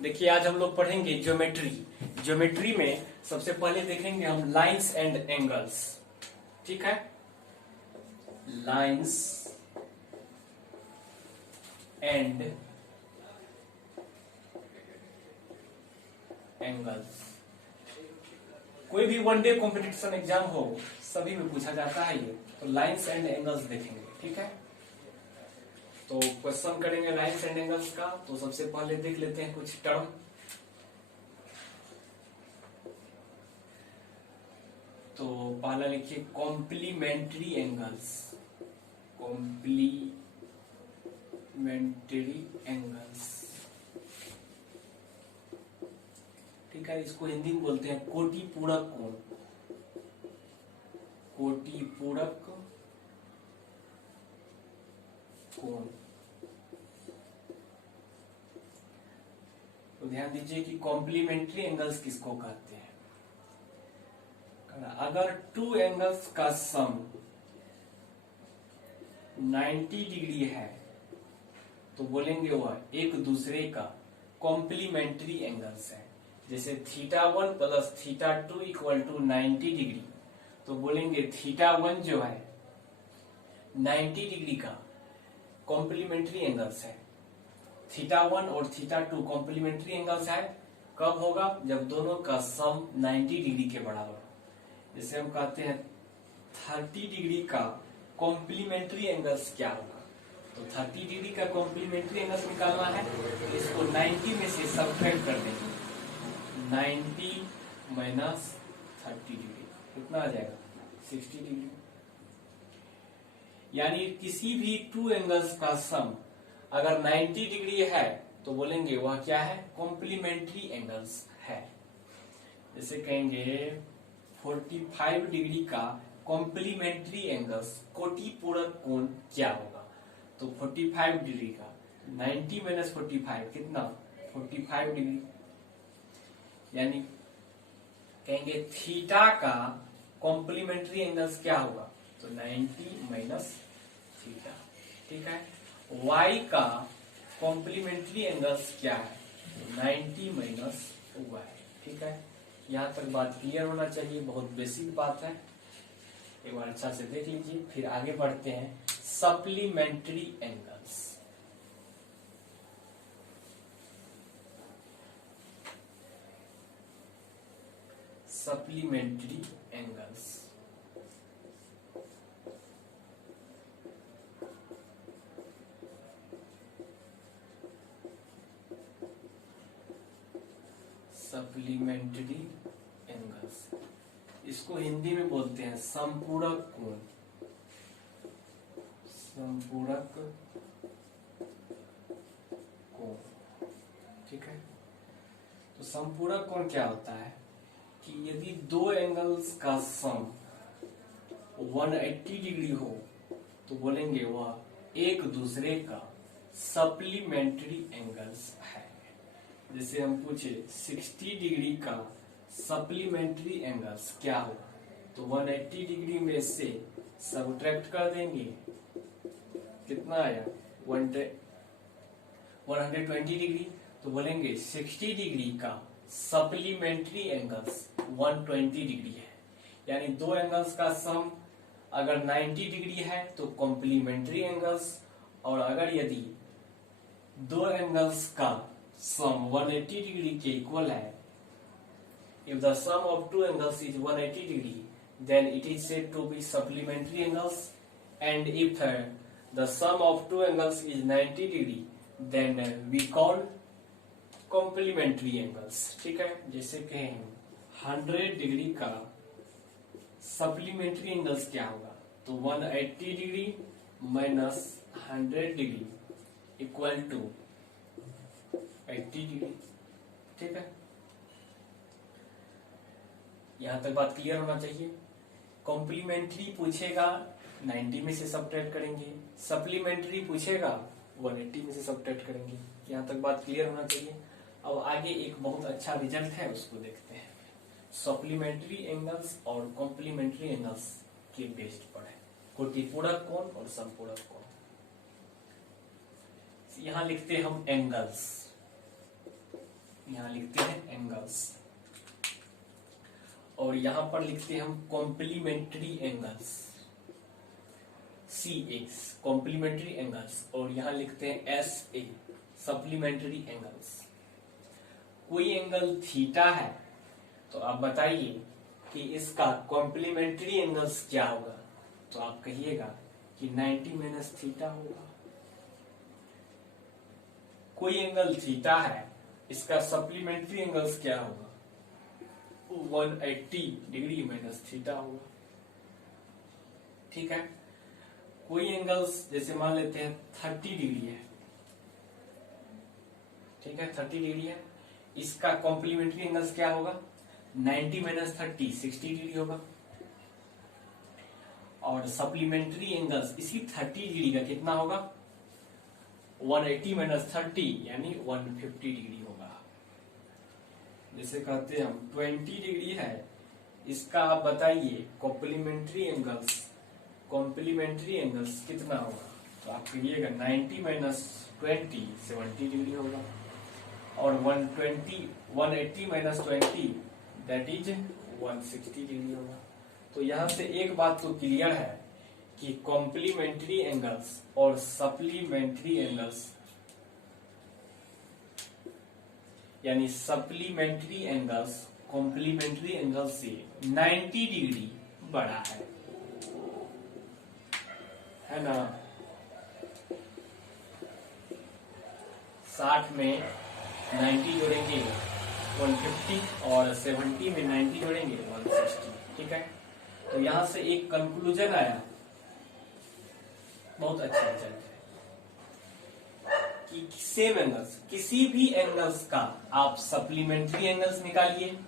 देखिए आज हम लोग पढ़ेंगे ज्योमेट्री। ज्योमेट्री में सबसे पहले देखेंगे हम लाइंस एंड एंगल्स। ठीक है, लाइंस एंड एंगल्स। कोई भी वनडे कॉम्पिटिशन एग्जाम हो सभी में पूछा जाता है ये, तो लाइंस एंड एंगल्स देखेंगे। ठीक है, तो क्वेश्चन करेंगे लाइंस एंड एंगल्स का। तो सबसे पहले देख लेते हैं कुछ टर्म। तो पहला लिखिए कॉम्प्लीमेंट्री एंगल्स। कॉम्प्लीमेंट्री एंगल्स, ठीक है, इसको हिंदी में बोलते हैं कोटि पूरक कोण। कोटि पूरक कोण। तो ध्यान दीजिए कि कॉम्प्लीमेंट्री एंगल्स किसको कहते हैं। अगर टू एंगल्स का सम 90 डिग्री है तो बोलेंगे वह एक दूसरे का कॉम्प्लीमेंट्री एंगल्स है। जैसे θ1 प्लस θ2 इक्वल टू 90 डिग्री, तो बोलेंगे θ1 जो है 90 डिग्री का कॉम्प्लीमेंट्री एंगल्स है। θ1 और θ2 कॉम्प्लीमेंट्री एंगल्स है। कब होगा? जब दोनों का सम 90 डिग्री के बराबर हो। जैसे हम कहते हैं 30 डिग्री का कॉम्प्लीमेंट्री एंगल्स क्या होगा, तो 30 डिग्री का कॉम्प्लीमेंट्री एंगल्स निकालना है तो इसको 90 में से सब्ट्रैक्ट कर देंगे। 90 माइनस 30 डिग्री कितना आ जाएगा? 60 डिग्री। यानी किसी भी टू एंगल्स का सम अगर 90 डिग्री है तो बोलेंगे वह क्या है? कॉम्प्लीमेंट्री एंगल्स है। जैसे कहेंगे 45 डिग्री का कॉम्प्लीमेंट्री एंगल्स कोटि पूरक कोण क्या होगा, तो 45 डिग्री का 90 माइनस 45 कितना? 45 डिग्री। यानी कहेंगे थीटा का कॉम्प्लीमेंट्री एंगल्स क्या होगा, तो 90 माइनस थीटा। ठीक है, y का कॉम्प्लीमेंट्री एंगल्स क्या है? 90 माइनस y। ठीक है, यहां तक बात क्लियर होना चाहिए, बहुत बेसिक बात है। एक बार अच्छा से देख लीजिए, फिर आगे बढ़ते हैं supplementary angles. Supplementary angles, supplementary angles, इसको हिंदी में बोलते हैं संपूरक कोण। संपूरक कोण। ठीक है, तो संपूरक कोण क्या होता है कि यदि दो एंगल्स का सम 180 डिग्री हो तो बोलेंगे वह एक दूसरे का सप्लीमेंट्री एंगल्स है। जैसे हम पूछे 60 डिग्री का सप्लीमेंट्री एंगल्स क्या होगा, तो 180 डिग्री में से सब्ट्रैक्ट कर देंगे, कितना आया? 120 डिग्री, तो बोलेंगे 60 डिग्री का सप्लीमेंट्री एंगल्स 120 डिग्री है। यानी दो एंगल्स का सम अगर 90 डिग्री है तो कॉम्प्लीमेंट्री एंगल्स, और अगर यदि दो एंगल्स का सम 180 डिग्री के इक्वल है, if the sum of two angles is 180 degree, then it is said to be supplementary angles, and if the sum of two angles is 90 degree, then we call complementary angles. ठीक है, जैसे कहें 100 degree का supplementary angles क्या होगा, तो 180 degree minus 100 degree equal to 80 degree. ठीक है, यहां तक बात क्लियर होना चाहिए। कॉम्प्लीमेंट्री पूछेगा 90 में से सब्ट्रैक्ट करेंगे, सप्लीमेंट्री पूछेगा 180 में से सब्ट्रैक्ट करेंगे। यहां तक बात क्लियर होना चाहिए। अब आगे एक बहुत अच्छा रिजल्ट है, उसको देखते हैं। सप्लीमेंट्री एंगल्स और कॉम्प्लीमेंट्री एंगल्स के बेस्ड पर है कोटि पूरक कोण और संपूरक कोण। यहां लिखते हैं हम एंगल्स। यहाँ लिखते हैं एंगल्स, और यहां पर लिखते हैं हम complementary angles, CS complementary angles, और यहां लिखते हैं SA सप्लीमेंट्री एंगल्स। कोई एंगल थीटा है तो आप बताइए कि इसका कॉम्प्लीमेंट्री एंगल्स क्या होगा, तो आप कहिएगा कि 90 माइनस थीटा होगा। कोई एंगल थीटा है, इसका सप्लीमेंट्री एंगल्स क्या होगा, 180 डिग्री माइनस थीटा होगा। ठीक है, कोई एंगल्स जैसे मान लेते हैं 30 डिग्री है, ठीक है 30 डिग्री है, इसका कॉम्प्लीमेंट्री एंगल्स क्या होगा, 90 माइनस 30 60 डिग्री होगा। और सप्लीमेंट्री एंगल्स इसी 30 डिग्री का कितना होगा, 180 माइनस 30 यानी 150 डिग्री होगा। जैसे कहते हैं हम 20 डिग्री है, इसका आप बताइए कॉम्प्लीमेंट्री एंगल्स कितना होगा, तो आप कहिएगा 90 माइनस 20 70 डिग्री होगा, और 180 माइनस 20 दैट इज 160 डिग्री होगा। तो यहां से एक बात तो क्लियर है कि कॉम्प्लीमेंट्री एंगल्स और सप्लीमेंट्री एंगल्स, यानी सप्लीमेंट्री एंगल्स कॉम्प्लीमेंट्री एंगल से 90 डिग्री बड़ा है ना। 60 में 90 जोड़ेंगे 150, और 70 में 90 जोड़ेंगे 160। ठीक है, तो यहां से एक कंक्लूजन आया, बहुत अच्छा रिजल्ट है कि सेम एंगल्स, किसी भी एंगल्स का आप सप्लीमेंट्री एंगल्स निकालिए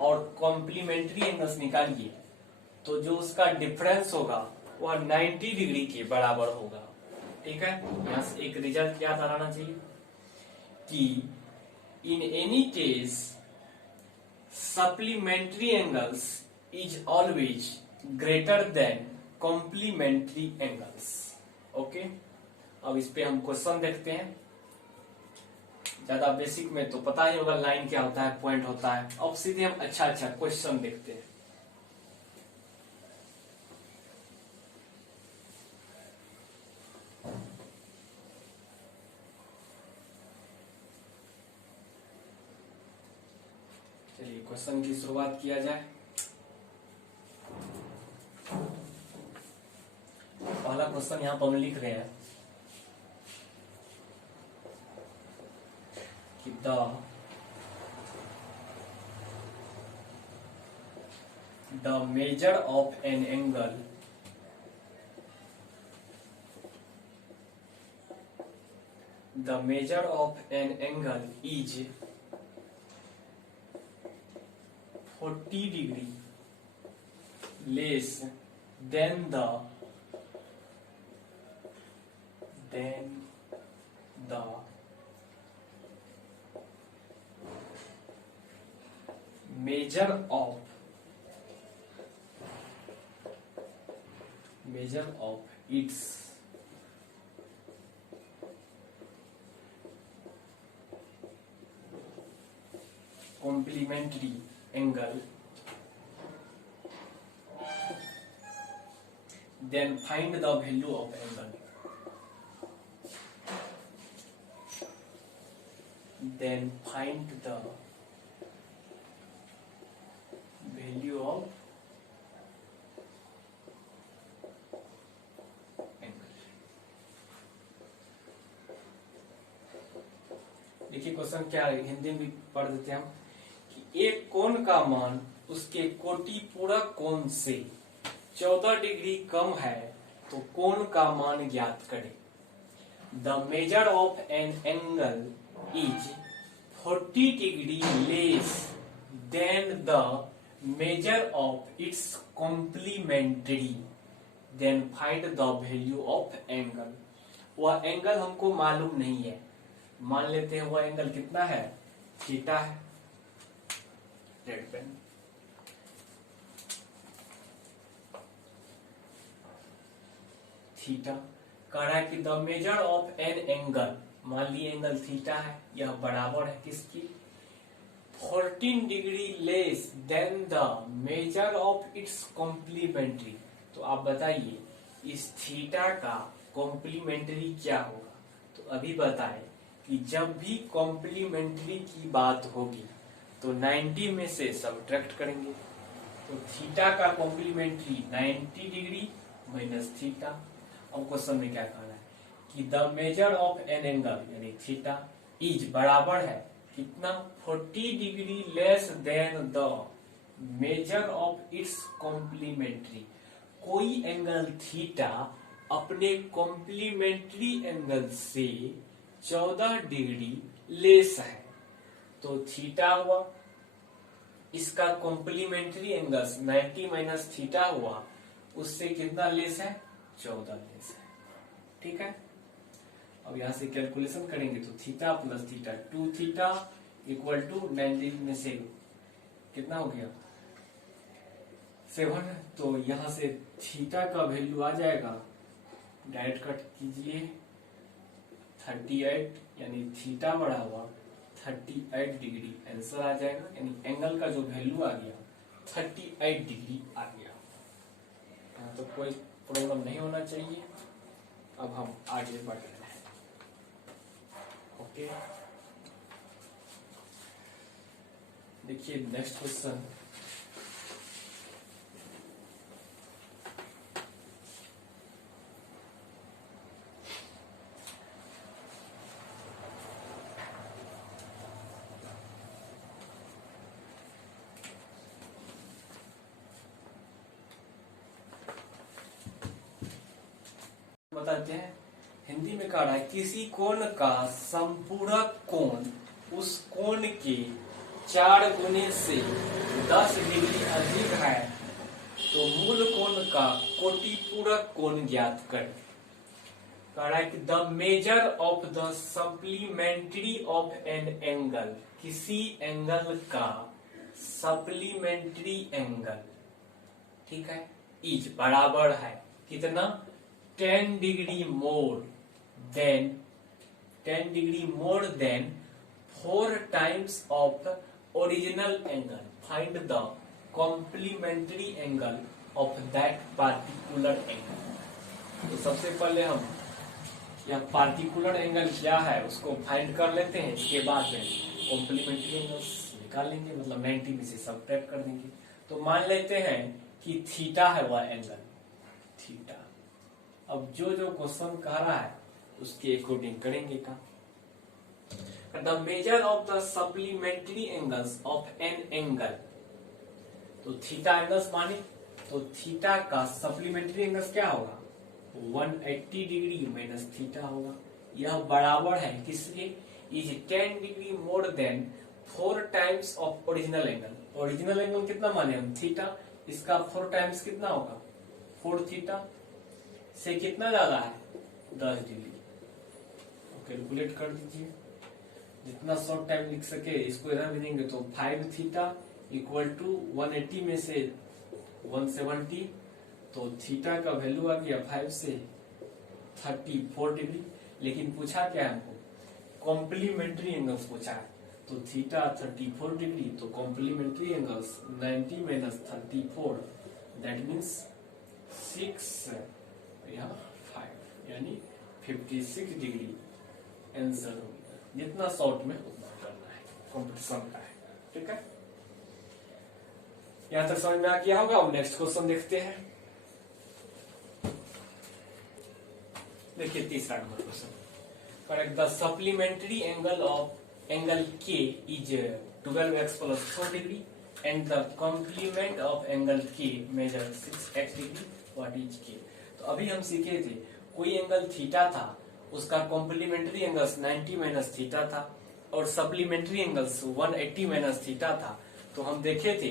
और कॉम्प्लीमेंट्री एंगल्स निकालिए, तो जो उसका डिफरेंस होगा वह 90 डिग्री के बराबर होगा। ठीक है, यहां से एक रिजल्ट याद आना चाहिए कि in any case supplementary angles is always greater than complementary angles. Okay, अब इस पे हम क्वेश्चन देखते हैं। ज्यादा बेसिक में तो पता ही होगा लाइन क्या होता है, पॉइंट होता है। अब सीधे हम अच्छा क्वेश्चन देखते हैं। चलिए क्वेश्चन की शुरुआत किया जाए। पहला क्वेश्चन यहाँ पर हम लिख रहे हैं कि the measure of an angle is 40 degree less than the measure of its complementary angle, then find the value of angle. Then find the value of angle. देखिए क्वेश्चन क्या है, हिंदी में भी पढ़ देते हैं हम कि एक कोण का मान उसके कोटि पूरक कोण से 14 डिग्री कम है तो कोण का मान ज्ञात करें। The measure of an angle is 40 degree less than the measure of its complementary, then find the value of angle. वह एंगल हमको मालूम नहीं है, मान लेते हैं वह एंगल कितना है, थीटा है। रेड पेन, थीटा कह रहा है कि the measure of an angle, मान लीजिए एंगल थीटा है, यह बराबर है किसकी, 14 degree less than the measure of its complementary. तो आप बताइए इस थीटा का कॉम्प्लीमेंट्री क्या होगा। तो अभी बताएं कि जब भी कॉम्प्लीमेंट्री की बात होगी तो 90 में से सब्ट्रैक्ट करेंगे। तो थीटा का कॉम्प्लीमेंट्री 90 डिग्री माइनस थीटा। अब क्वेश्चन में क्या कहना है कि the measure of an angle यानी थीटा इज बराबर है कितना 40 degree less than the measure of its complementary. कोई एंगल थीटा अपने कॉम्प्लीमेंट्री एंगल से 14 डिग्री लेस है। तो थीटा हुआ, इसका कॉम्प्लीमेंट्री एंगल्स 90 माइनस थीटा हुआ, उससे कितना लेस है 14 लेस है। ठीक है, अब यहां से कैलकुलेशन करेंगे तो theta plus theta 2 theta equal to 90 में से कितना हो गया 7। तो यहां से थीटा का वैल्यू आ जाएगा, डायरेक्ट कट कीजिए 38 यानी थीटा बड़ा हुआ 38 डिग्री आंसर आ जाएगा। यानी एंगल का जो वैल्यू आ गया 38 डिग्री आ गया। यहाँ तो कोई प्रॉब्लम नहीं होना चाहिए। अब हम आगे बढ़ रहे हैं। ओके, देखिए नेक्स्ट क्वेश्चन। बताते हैं, हिंदी में कह रहा है किसी कोण का संपूरक कोण उस कोण के 4 गुने से 10 डिग्री अधिक है तो मूल कोण का कोटिपूरक कोण ज्ञात कर। कह रहा है कि the measure of the supplementary of an angle, किसी एंगल का सप्लीमेंट्री एंगल, ठीक है, इज बराबर है कितना 10 degree more than 4 times of original angle. Find the complementary angle of that particular angle. तो सबसे पहले हम यह पार्टिकुलर एंगल क्या है उसको फाइंड कर लेते हैं, इसके बाद में कॉम्प्लीमेंट्री एंगल्स निकालेंगे, मतलब 90 में से सब्ट्रैक्ट कर देंगे। तो मान लेते हैं कि थीटा है वह एंगल थीटा। अब जो क्वेश्चन कह रहा है उसके अकॉर्डिंग करेंगे का। The measure of the supplementary angles of an angle, तो थीटा एंगल्स माने तो थीटा का सप्लीमेंट्री एंगल्स क्या होगा 180 डिग्री माइनस थीटा होगा। यह बराबर है किसके, is 10 degree more than 4 times of original angle. Original angle कितना माने हम थीटा, इसका 4 टाइम्स कितना होगा 4 थीटा से कितना ज्यादा है 10 डिग्री। कैलकुलेट कर दीजिए, जितना शॉर्ट टाइम लिख सके इसको इधर भी देंगे तो 5 थीटा इक्वल टू 180 में से 170। तो थीटा का वैल्यू आ गया 5 से 34 डिग्री। लेकिन पूछा क्या है हमको कॉम्प्लीमेंट्री एंगल्स पूछा है, तो थीटा 34 डिग्री, तो complementary angles 90 minus 34 that means 6 या 5 यानी 56 डिग्री आंसर हो गया। जितना शॉर्ट में उतना करना है, कॉम्पिटिशन का है। ठीक है, यहां तक समझ में आ गया होगा। अब नेक्स्ट क्वेश्चन देखते हैं। देखिए तीसरा number question, correct the supplementary angle of angle K is 12x + 4 degree and the complement of angle K measure 6x degree, what is K. तो अभी हम सीखे थे कोई एंगल थीटा था, उसका कॉम्प्लीमेंट्री एंगल्स 90 माइनस थीटा था और सप्लीमेंट्री एंगल्स 180 माइनस थीटा था। तो हम देखे थे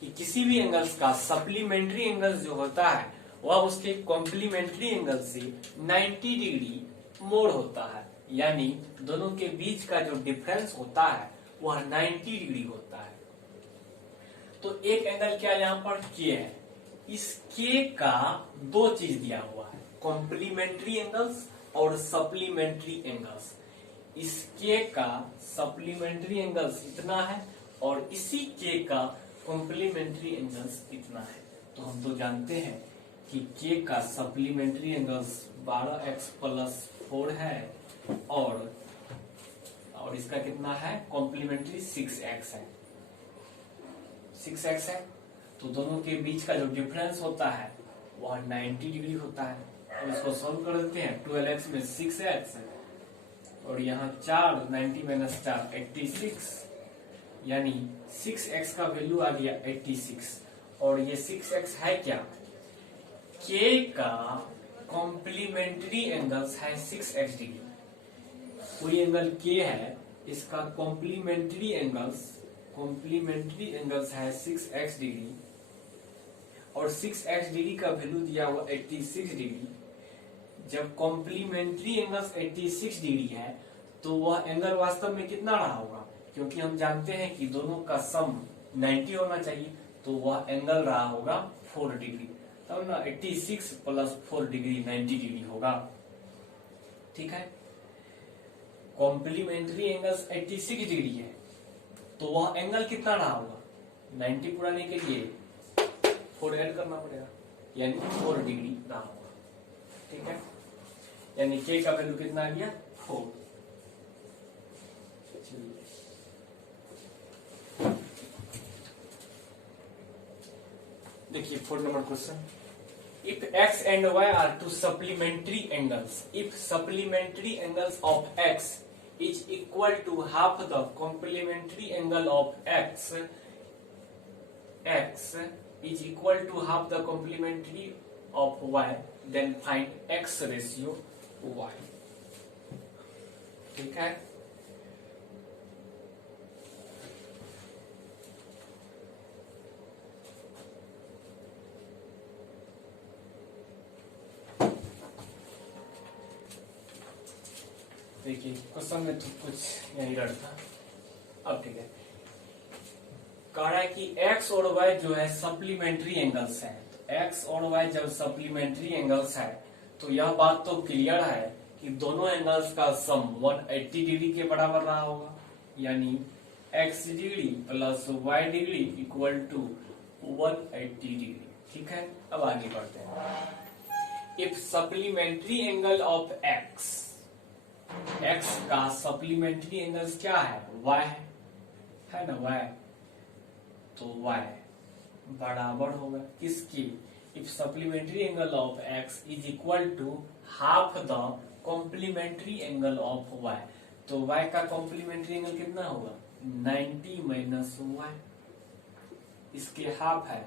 कि किसी भी एंगल्स का सप्लीमेंट्री एंगल जो होता है वह उसके कॉम्प्लीमेंट्री एंगल से 90 डिग्री मोड़ होता है, यानी दोनों के बीच का जो डिफरेंस होता है वह 90 डिग्री होता है। तो एक एंगल क्या यहाँ पर के है, इस के का 2 चीज दिया हुआ है, कॉम्प्लीमेंट्री एंगल्स और सप्लीमेंट्री एंगल्स। इस के का सप्लीमेंट्री एंगल्स इतना है और इसी के का कॉम्प्लीमेंट्री एंगल्स कितना है। तो हम तो जानते हैं कि के का सप्लीमेंट्री एंगल्स 12x प्लस 4 है और इसका कितना है कॉम्प्लीमेंट्री 6x है। 6x है तो दोनों के बीच का जो डिफरेंस होता है वह 90 डिग्री होता है। अब इसको सॉल्व कर देते हैं। 12x में 6x और यहाँ 4 90 माइनस 4 86 यानी 6x का वैल्यू आ गया 86 और ये 6x है क्या k का कॉम्प्लीमेंट्री एंगल्स है 6x डिग्री। कोई एंगल k है इसका कॉम्प्लीमेंट्री एंगल्स है 6x डिग्री और 6x डिग्री का वैल्यू दिया हुआ 86 डिग्री। जब कॉम्प्लीमेंट्री एंगल्स 86 डिग्री है तो वह एंगल वास्तव में कितना रहा होगा, क्योंकि हम जानते हैं कि दोनों का सम 90 होना चाहिए, तो वह एंगल रहा होगा 4 डिग्री। तब ना 86 प्लस 4 डिग्री 90 डिग्री होगा। ठीक है, कॉम्प्लीमेंट्री एंगल्स 86 डिग्री है तो वह एंगल कितना रहा होगा 90 पुराने के लिए 4 ऐड करना पड़ेगा यानी 4 डिग्री रहा होगा। ठीक है, यानी k का वैल्यू कितना आ गया 4। देखिए 4 number question. If x and y are two supplementary angles, if supplementary angles of x is equal to half the complementary angle of x is equal to half the complementary of y, then find x ratio y। ठीक है, देखिए question में तो कुछ यही रखा। अब ठीक है, कह रहा है कि x और y जो है सप्लीमेंट्री एंगल्स हैं। तो x और y जब सप्लीमेंट्री एंगल्स है तो यह बात तो क्लियर है कि दोनों एंगल्स का सम 180 डिग्री के बराबर रहा होगा, यानी x degree plus y degree equal to 180 degree. ठीक है, अब आगे बढ़ते हैं। If supplementary angle of x का सप्लीमेंट्री एंगल्स क्या है y है ना y, तो y बराबर होगा किसकी, if supplementary angle of x is equal to half the complementary angle of y। तो y का कॉम्प्लीमेंट्री एंगल कितना होगा 90 माइनस y, इसके हाफ है,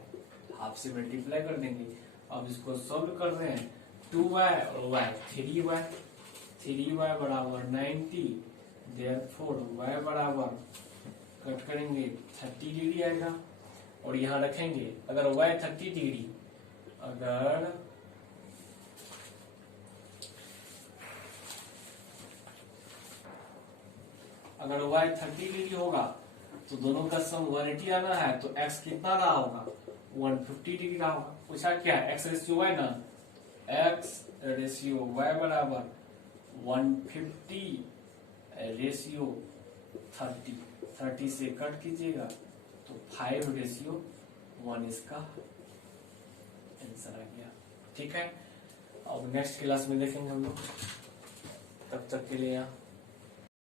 हाफ से मल्टीप्लाई कर देंगे। अब इसको सॉल्व कर रहे हैं 2y और y 3y बराबर 90, देयरफॉर y बराबर कट करेंगे 30 डिग्री आएगा और यहाँ रखेंगे। अगर y 30 डिग्री अगर y 30 डिग्री होगा तो दोनों का सम 180 आना है, तो x कितना रहा होगा 150 डिग्री रहा होगा। पूछा क्या x रेशियो y ना, x रेशियो y बराबर 150 रेशियो 30 से कट कीजिएगा तो 5 रेशियो 1 इसका आंसर आ गया। ठीक है, अब नेक्स्ट क्लास में देखेंगे हम लोग। तब तक के लिए यहाँ